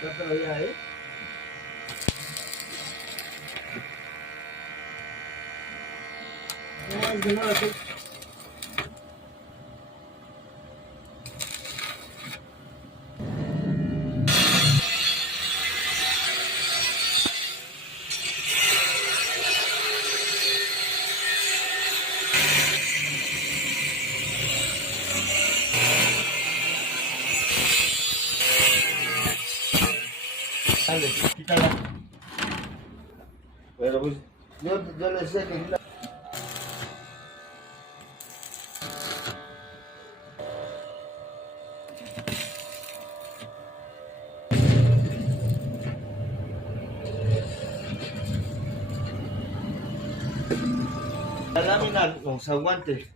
Trátalo ya, ¿eh? No, es que no la tengo. Dale, quítala. Pero pues, yo le sé que la lámina nos aguante.